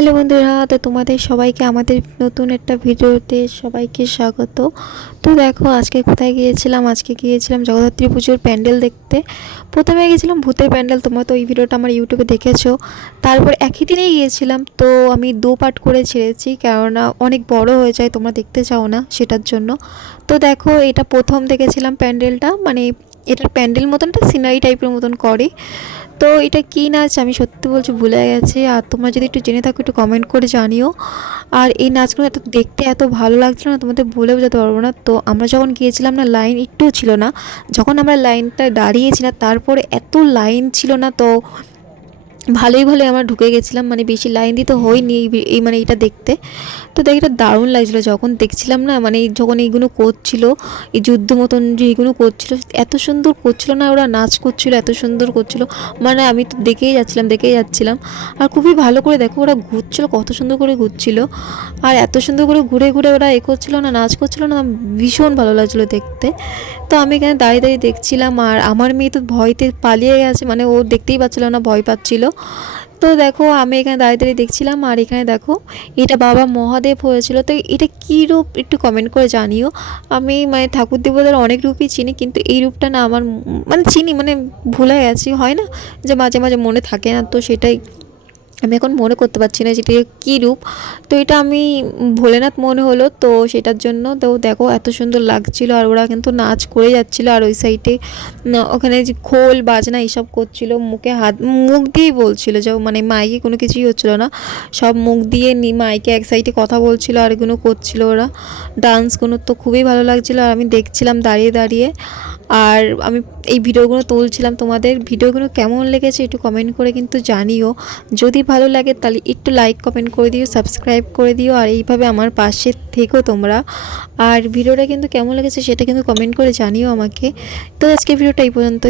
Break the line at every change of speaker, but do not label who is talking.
Hello বন্ধুরা, তো তোমাদের সবাইকে আমাদের নতুন একটা ভিডিওতে সবাইকে স্বাগত। তো দেখো, আজকে কোথায় গিয়েছিলাম? আজকে গিয়েছিলাম জগদ্ধাত্রী পুজোর প্যান্ডেল দেখতে। প্রথমে গিয়েছিলাম ভূতের প্যান্ডেল, তোমরা তো এই ভিডিওটা আমার ইউটিউবে দেখেছ। তারপর একই দিনেই গিয়েছিলাম, তো আমি দু পার্ট করে ছেড়েছি, কেননা অনেক বড় হয়ে যায়, তোমরা দেখতে চাও না সেটার জন্য। তো দেখো, এটা প্রথম দেখেছিলাম প্যান্ডেলটা মানে এটার প্যান্ডেল মতনটা, সিনারি টাইপের মতন করে। তো এটা কী নাচ আমি সত্যি বলছি ভুলে গেছে। আর তোমরা যদি একটু জেনে থাকো, একটু কমেন্ট করে জানিও। আর এই নাচগুলো এত দেখতে এত ভালো লাগছিল না, তোমাদের বলে বোঝাতে পারব না। তো আমরা যখন গিয়েছিলাম না লাইন একটুও ছিল না। যখন আমরা লাইনটা দাঁড়িয়েছি না, তারপরে এত লাইন ছিল না, তো ভালোই ভালোই আমরা ঢুকে গেছিলাম মানে বেশি লাইন দিতে হয়নি এই মানে এটা দেখতে। তো দেখ এটা দারুণ লাগছিল, যখন দেখছিলাম না মানে যখন এইগুলো করছিল, এই যুদ্ধ মতন যে এইগুলো করছিল, এত সুন্দর করছিল না ওরা, নাচ করছিল, এত সুন্দর করছিল। মানে আমি তো দেখেই যাচ্ছিলাম দেখেই যাচ্ছিলাম। আর খুবই ভালো করে দেখো, ওরা ঘুরছিল, কত সুন্দর করে ঘুরছিল। আর এত সুন্দর করে ঘুরে ঘুরে ওরা এ করছিল না, নাচ করছিল না ভীষণ ভালো লাগছিল দেখতে। তো আমি এখানে দাঁড়িয়ে দাঁড়িয়ে দেখছিলাম, আর আমার মেয়ে তো ভয়তে পালিয়ে গেছে মানে ও দেখতেই পাচ্ছিল না, ভয় পাচ্ছিল। তো দেখো, আমি এখানে দাঁড়িয়ে দাঁড়িয়ে দেখছিলাম, আর এখানে দেখো, এটা বাবা মহাদেব হয়েছিল। তো এটা কী রূপ? একটু কমেন্ট করে জানিও। আমি মানে ঠাকুর দেবতার অনেক রূপই চিনি, কিন্তু এই রূপটা না আমার মানে চিনি মানে ভুলে গেছি, হয় না? যে মাঝে মাঝে মনে থাকে না, তো সেটাই আমি এখন মনে করতে পারছি না যেটা কী রূপ। তো এটা আমি ভোলেনাথ মনে হলো, তো সেটার জন্য তো দেখো এত সুন্দর লাগছিল আর ওরা কিন্তু নাচ করে যাচ্ছিল আর ওই সাইডে ওখানে যে খোল, বাজনা এইসব করছিল, মুখে হাত, মুখ দিয়েই বলছিল যে মানে মাইকে কোনো কিছুই হচ্ছিল না। সব মুখ দিয়ে নি, মাইকে এক সাইডে কথা বলছিল আর এগুলো করছিল ওরা। ডান্সগুলো তো খুবই ভালো লাগছিল আর আমি দেখছিলাম দাঁড়িয়ে দাঁড়িয়ে। আর আমি এই ভিডিওগুলো তুলছিলাম তোমাদের। ভিডিওগুলো কেমন লেগেছে একটু কমেন্ট করে কিন্তু জানিও। যদি ভালো লাগে তাহলে একটু লাইক কমেন্ট করে দিও সাবস্ক্রাইব করে দিও, আর এইভাবে আমার পাশে থেকো তোমরা। আর ভিডিওটা কিন্তু কেমন লেগেছে সেটা কিন্তু কমেন্ট করে জানিও আমাকে। তো আজকে ভিডিওটা এই পর্যন্তই।